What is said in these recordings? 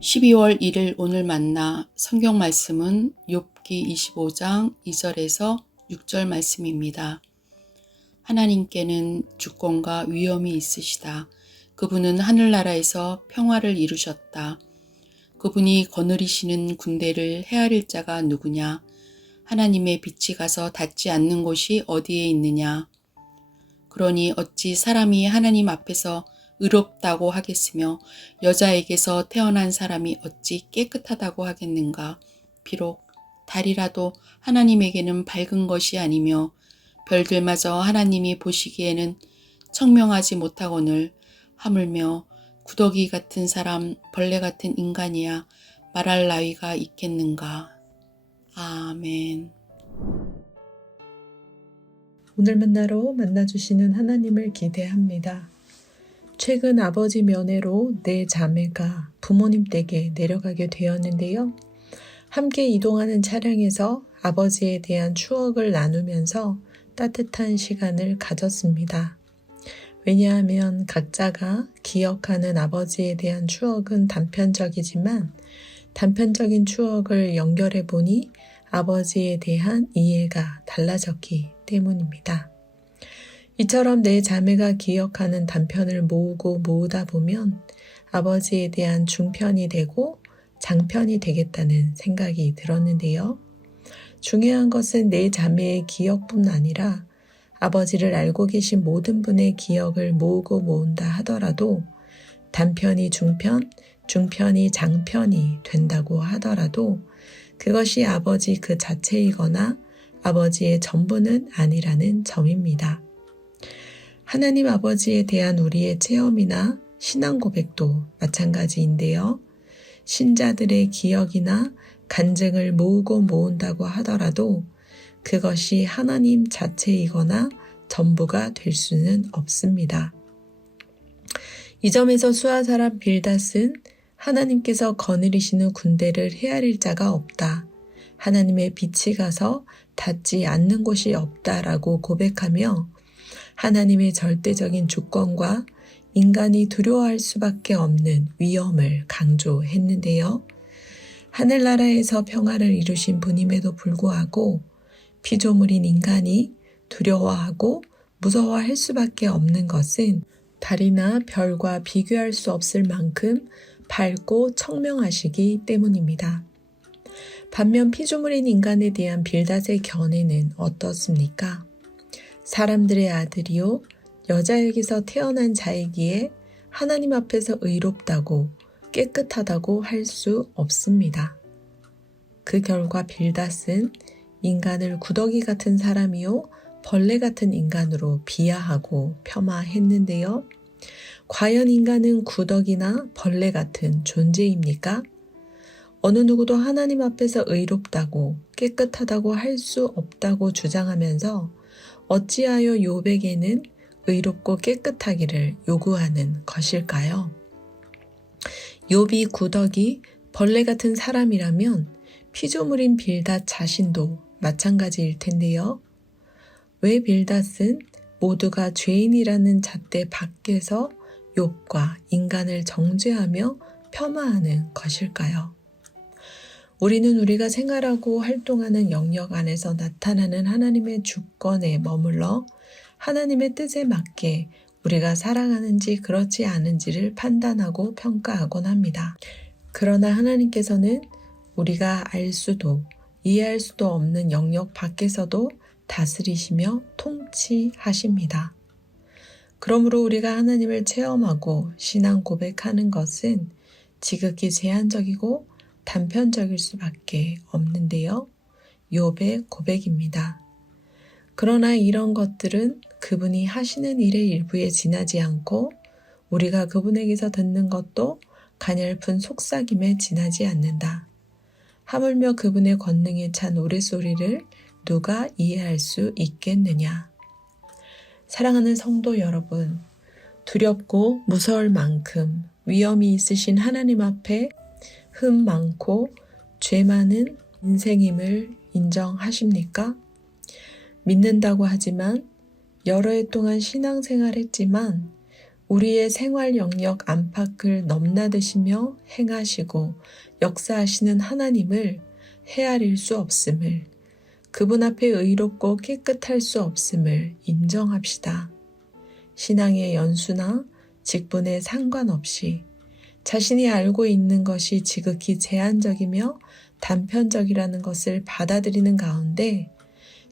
12월 1일 오늘 만나 성경 말씀은 욥기 25장 2절에서 6절 말씀입니다. 하나님께는 주권과 위엄이 있으시다. 그분은 하늘나라에서 평화를 이루셨다. 그분이 거느리시는 군대를 헤아릴 자가 누구냐? 하나님의 빛이 가서 닿지 않는 곳이 어디에 있느냐? 그러니 어찌 사람이 하나님 앞에서 의롭다고 하겠으며 여자에게서 태어난 사람이 어찌 깨끗하다고 하겠는가? 비록 달이라도 하나님에게는 밝은 것이 아니며 별들마저 하나님이 보시기에는 청명하지 못하거늘 하물며 구더기 같은 사람, 벌레 같은 인간이야 말할 나위가 있겠는가? 아멘. 오늘 만나러 만나주시는 하나님을 기대합니다. 최근 아버지 면회로 내 자매가 부모님 댁에 내려가게 되었는데요. 함께 이동하는 차량에서 아버지에 대한 추억을 나누면서 따뜻한 시간을 가졌습니다. 왜냐하면 각자가 기억하는 아버지에 대한 추억은 단편적이지만 단편적인 추억을 연결해 보니 아버지에 대한 이해가 달라졌기 때문입니다. 이처럼 내 자매가 기억하는 단편을 모으고 모으다 보면 아버지에 대한 중편이 되고 장편이 되겠다는 생각이 들었는데요. 중요한 것은 내 자매의 기억뿐 아니라 아버지를 알고 계신 모든 분의 기억을 모으고 모은다 하더라도 단편이 중편, 중편이 장편이 된다고 하더라도 그것이 아버지 그 자체이거나 아버지의 전부는 아니라는 점입니다. 하나님 아버지에 대한 우리의 체험이나 신앙 고백도 마찬가지인데요. 신자들의 기억이나 간증을 모으고 모은다고 하더라도 그것이 하나님 자체이거나 전부가 될 수는 없습니다. 이 점에서 수하사람 빌닷은 하나님께서 거느리시는 군대를 헤아릴 자가 없다. 하나님의 빛이 가서 닿지 않는 곳이 없다라고 고백하며 하나님의 절대적인 주권과 인간이 두려워할 수밖에 없는 위엄을 강조했는데요. 하늘나라에서 평화를 이루신 분임에도 불구하고 피조물인 인간이 두려워하고 무서워할 수밖에 없는 것은 달이나 별과 비교할 수 없을 만큼 밝고 청명하시기 때문입니다. 반면 피조물인 인간에 대한 빌닷의 견해는 어떻습니까? 사람들의 아들이요 여자에게서 태어난 자이기에 하나님 앞에서 의롭다고 깨끗하다고 할 수 없습니다. 그 결과 빌닷은 인간을 구더기 같은 사람이요 벌레 같은 인간으로 비하하고 폄하했는데요. 과연 인간은 구더기나 벌레 같은 존재입니까? 어느 누구도 하나님 앞에서 의롭다고 깨끗하다고 할 수 없다고 주장하면서 어찌하여 욥에게는 의롭고 깨끗하기를 요구하는 것일까요? 욥이 구더기, 벌레 같은 사람이라면 피조물인 빌닷 자신도 마찬가지일 텐데요. 왜 빌닷은 모두가 죄인이라는 잣대 밖에서 욥과 인간을 정죄하며 폄하하는 것일까요? 우리는 우리가 생활하고 활동하는 영역 안에서 나타나는 하나님의 주권에 머물러 하나님의 뜻에 맞게 우리가 살아가는지 그렇지 않은지를 판단하고 평가하곤 합니다. 그러나 하나님께서는 우리가 알 수도 이해할 수도 없는 영역 밖에서도 다스리시며 통치하십니다. 그러므로 우리가 하나님을 체험하고 신앙 고백하는 것은 지극히 제한적이고 단편적일 수밖에 없는데요. 욥의 고백입니다. 그러나 이런 것들은 그분이 하시는 일의 일부에 지나지 않고 우리가 그분에게서 듣는 것도 가냘픈 속삭임에 지나지 않는다. 하물며 그분의 권능에 찬 우레소리를 누가 이해할 수 있겠느냐. 사랑하는 성도 여러분, 두렵고 무서울 만큼 위엄이 있으신 하나님 앞에 흠 많고 죄 많은 인생임을 인정하십니까? 믿는다고 하지만 여러 해 동안 신앙생활 했지만 우리의 생활 영역 안팎을 넘나드시며 행하시고 역사하시는 하나님을 헤아릴 수 없음을, 그분 앞에 의롭고 깨끗할 수 없음을 인정합시다. 신앙의 연수나 직분에 상관없이 자신이 알고 있는 것이 지극히 제한적이며 단편적이라는 것을 받아들이는 가운데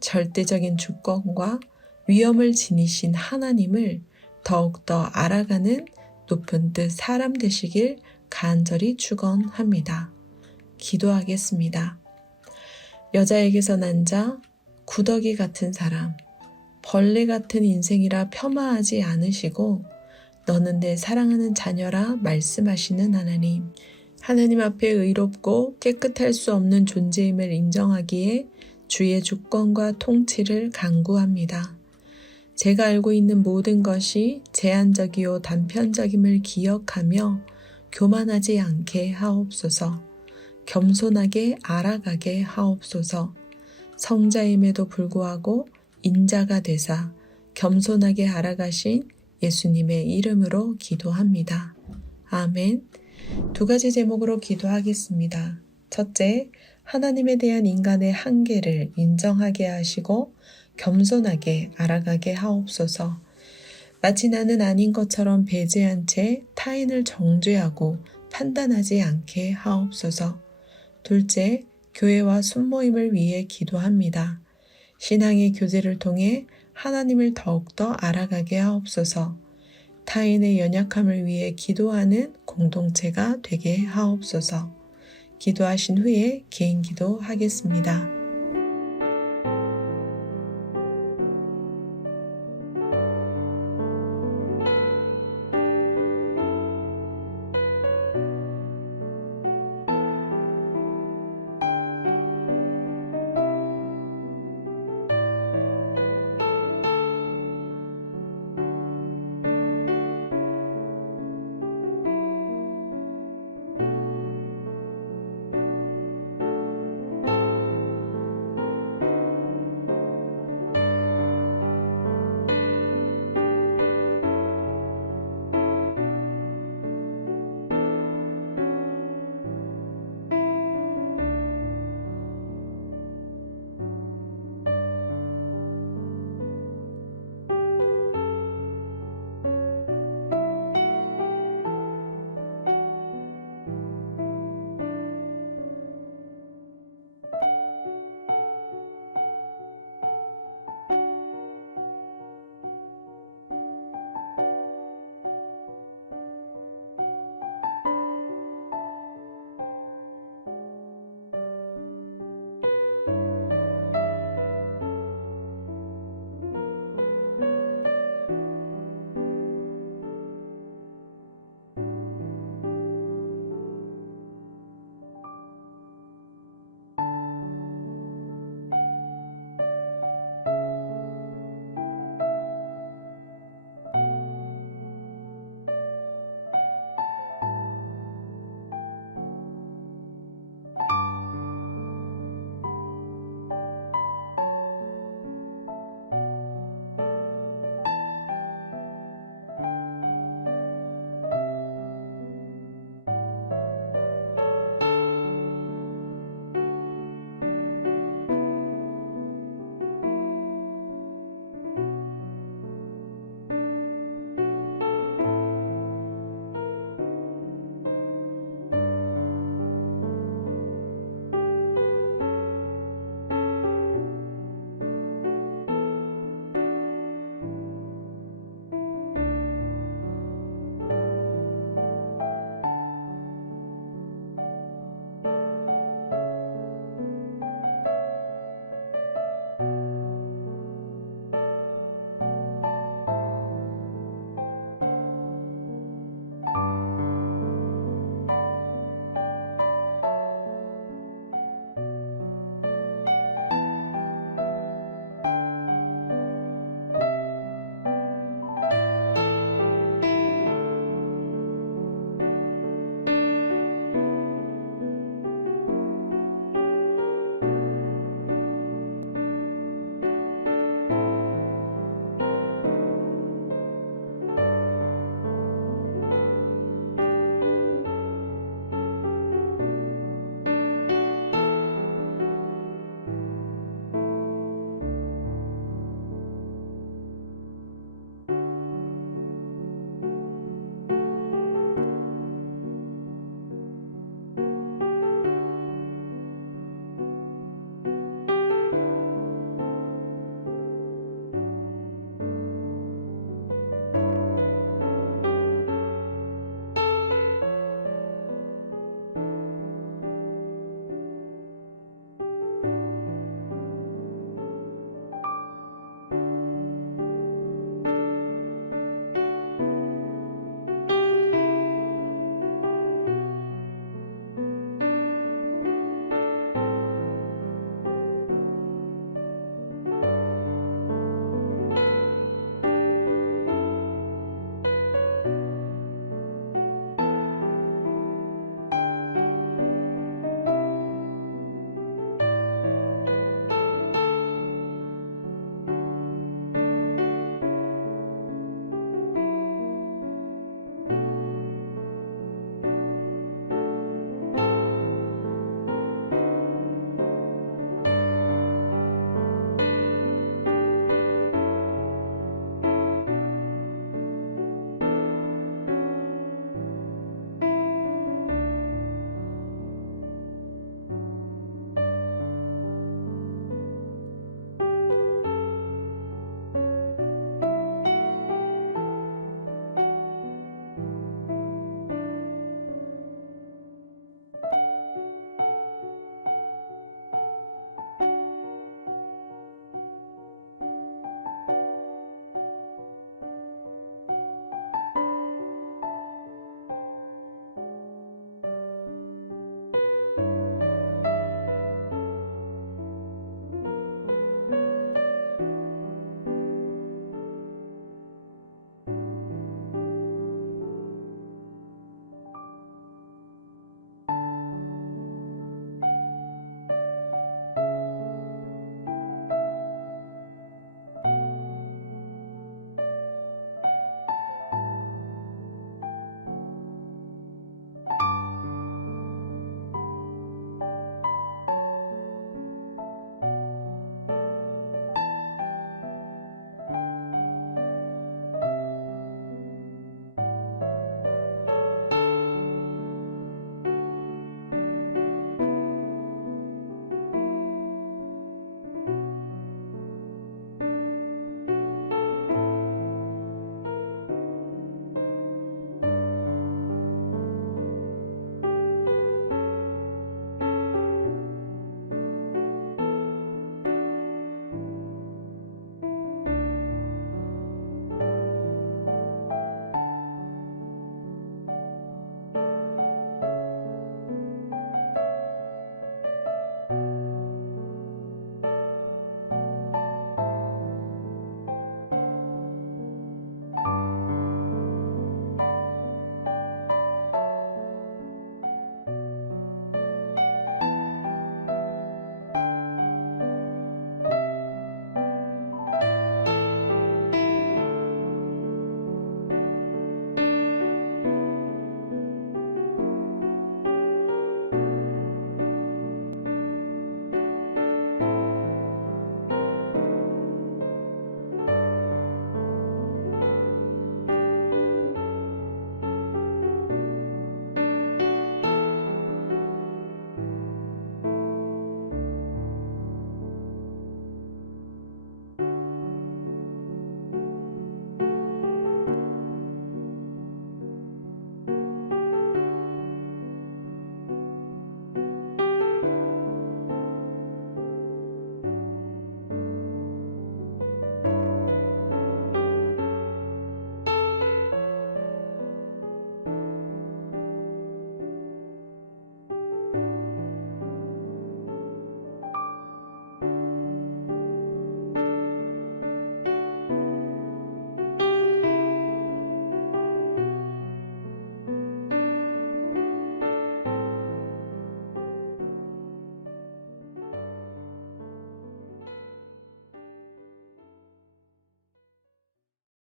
절대적인 주권과 위엄을 지니신 하나님을 더욱더 알아가는 높은 뜻 사람 되시길 간절히 축원합니다. 기도하겠습니다. 여자에게서 난 자, 구더기 같은 사람, 벌레 같은 인생이라 폄하하지 않으시고 너는 내 사랑하는 자녀라 말씀하시는 하나님, 하나님 앞에 의롭고 깨끗할 수 없는 존재임을 인정하기에 주의 주권과 통치를 간구합니다. 제가 알고 있는 모든 것이 제한적이요 단편적임을 기억하며 교만하지 않게 하옵소서. 겸손하게 알아가게 하옵소서. 성자임에도 불구하고 인자가 되사 겸손하게 알아가신 예수님의 이름으로 기도합니다. 아멘. 2가지 제목으로 기도하겠습니다. 첫째, 하나님에 대한 인간의 한계를 인정하게 하시고 겸손하게 알아가게 하옵소서. 마치 나는 아닌 것처럼 배제한 채 타인을 정죄하고 판단하지 않게 하옵소서. 둘째, 교회와 순모임을 위해 기도합니다. 신앙의 교제를 통해 하나님을 더욱더 알아가게 하옵소서. 타인의 연약함을 위해 기도하는 공동체가 되게 하옵소서. 기도하신 후에 개인 기도하겠습니다.